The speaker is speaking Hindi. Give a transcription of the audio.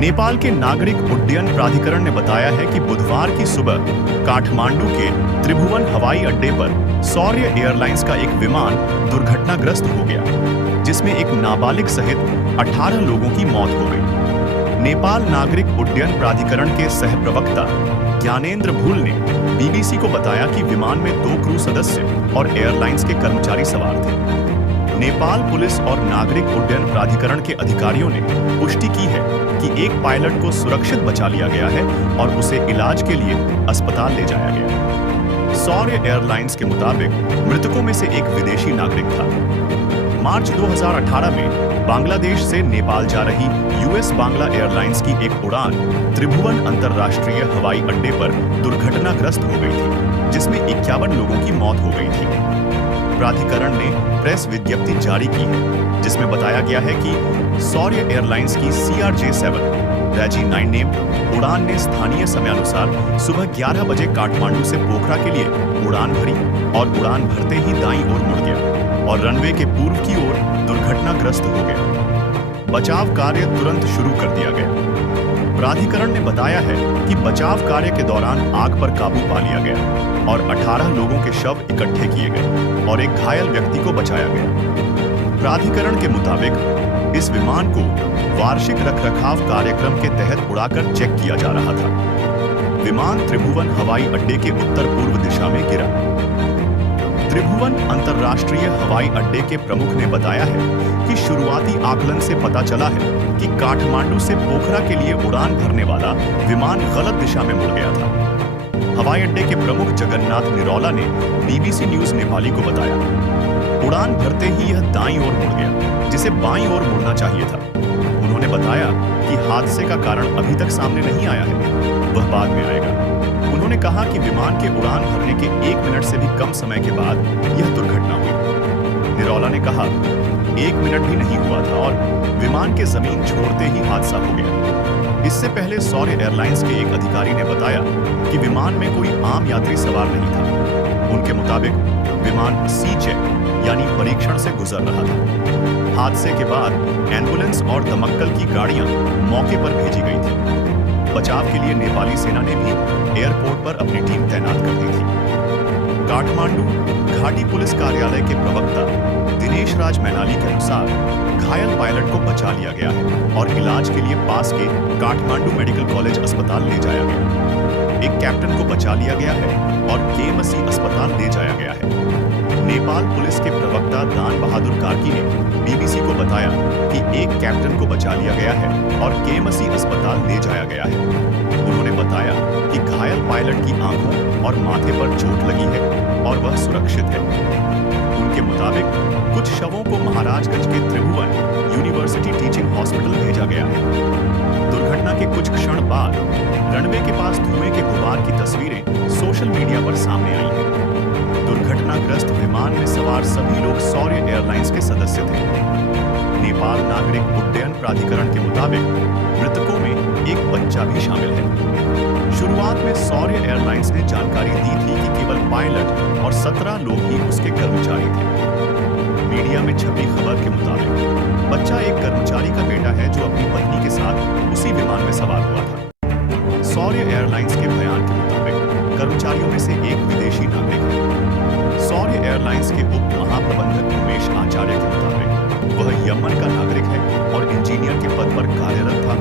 नेपाल के नागरिक उड्डयन प्राधिकरण ने बताया है कि बुधवार की सुबह काठमांडू के त्रिभुवन हवाई अड्डे पर शौर्य एयरलाइंस का एक विमान दुर्घटनाग्रस्त हो गया, जिसमें एक नाबालिग सहित 18 लोगों की मौत हो गई। नेपाल नागरिक उड्डयन प्राधिकरण के सहप्रवक्ता ज्ञानेंद्र भूल ने बीबीसी को बताया कि विमान में 2 क्रू सदस्य और एयरलाइंस के कर्मचारी सवार थे। नेपाल पुलिस और नागरिक उड्डयन प्राधिकरण के अधिकारियों ने पुष्टि की है कि एक पायलट को सुरक्षित बचा लिया गया है और उसे इलाज के लिए अस्पताल ले जाया गया। शौर्य एयरलाइंस के मुताबिक मृतकों में से एक विदेशी नागरिक था। मार्च 2018 में बांग्लादेश से नेपाल जा रही यूएस बांग्ला एयरलाइंस की एक उड़ान त्रिभुवन अंतरराष्ट्रीय हवाई अड्डे पर दुर्घटनाग्रस्त हो गई थी, जिसमें 51 लोगों की मौत हो गई थी। प्राधिकरण ने प्रेस विज्ञप्ति जारी की है, जिसमें बताया गया है कि शौर्य एयरलाइंस की CRJ-7 रैजी 9 नेम उड़ान ने स्थानीय समयानुसार सुबह 11 बजे काठमांडू से पोखरा के लिए उड़ान भरी और उड़ान भरते ही दाईं ओर मुड़ गया और रनवे के पूर्व की ओर दुर्घटनाग्रस्त हो गया। बचाव कार्य तुरंत शुरू कर दिया गया। प्राधिकरण ने बताया है कि बचाव कार्य के दौरान आग पर काबू पा लिया गया और 18 लोगों के शव इकट्ठे किए गए और एक घायल व्यक्ति को बचाया गया। प्राधिकरण के मुताबिक इस विमान को वार्षिक रखरखाव कार्यक्रम के तहत उड़ाकर चेक किया जा रहा था। विमान त्रिभुवन हवाई अड्डे के उत्तर पूर्व दिशा में गिरा। त्रिभुवन अंतरराष्ट्रीय हवाई अड्डे के प्रमुख ने बताया है कि शुरुआती आकलन से पता चला है कि काठमांडू से पोखरा के लिए उड़ान भरने वाला विमान गलत दिशा में मुड़ गया था। हवाई अड्डे के प्रमुख जगन्नाथ निरौला ने बीबीसी न्यूज नेपाली को बताया, उड़ान भरते ही यह दाईं ओर मुड़ गया, जिसे बाईं ओर मुड़ना चाहिए था। उन्होंने बताया कि हादसे का कारण अभी तक सामने नहीं आया है, वह बाद में आएगा। उन्होंने कहा कि विमान के उड़ान भरने के 1 मिनट से भी कम समय के बाद यह दुर्घटना हुई। निरौला ने कहा, 1 मिनट भी नहीं हुआ था और विमान के जमीन छोड़ते ही हादसा हो गया। इससे पहले शौर्य एयरलाइंस के एक अधिकारी ने बताया कि विमान में कोई आम यात्री सवार नहीं था। उनके मुताबिक विमान सी चेक यानी परीक्षण से गुजर रहा था। हादसे के बाद एम्बुलेंस और दमक्कल की गाड़ियां मौके पर भेजी गई थी। बचाव के लिए नेपाली सेना ने भी एयरपोर्ट पर अपनी टीम तैनात कर दी थी। काठमांडू घाटी पुलिस कार्यालय के प्रवक्ता दिनेश राज मैनाली के अनुसार घायल पायलट को बचा लिया गया है और इलाज के लिए पास के काठमांडू मेडिकल कॉलेज अस्पताल ले जाया गया। एक कैप्टन को बचा लिया गया है और KMC अस्पताल ले जाया गया है। नेपाल पुलिस के प्रवक्ता दान बहादुर कार्की ने बीबीसी को बताया कि एक कैप्टन को बचा लिया गया है और KMC अस्पताल ले जाया गया है। उन्होंने बताया कि घायल पायलट की आंखों और माथे पर चोट लगी है और वह सुरक्षित है। उनके मुताबिक कुछ शवों को महाराजगंज के त्रिभुवन यूनिवर्सिटी टीचिंग हॉस्पिटल भेजा गया है। दुर्घटना के कुछ क्षण बाद रनवे के पास धुएं के गुबार की तस्वीरें सोशल मीडिया पर सामने आई हैं। दुर्घटनाग्रस्त विमान में सवार सभी लोग शौर्य एयरलाइंस के सदस्य थे। नेपाल नागरिक उड्डयन प्राधिकरण के मुताबिक मृतकों में एक बच्चा भी शामिल है। शुरुआत में शौर्य एयरलाइंस ने जानकारी दी थी कि केवल पायलट और 17 लोग ही उसके कर्मचारी थे। मीडिया में छपी खबर के मुताबिक बच्चा एक कर्मचारी का बेटा है जो अपनी पत्नी के साथ उसी विमान में सवार हुआ था। शौर्य एयरलाइंस के बयान के मुताबिक कर्मचारियों में से एक विदेशी नागरिक है। शौर्य एयरलाइंस के उप महाप्रबंधक उमेश आचार्य के मुताबिक वह यमन का नागरिक है और इंजीनियर के पद पर कार्यरत था।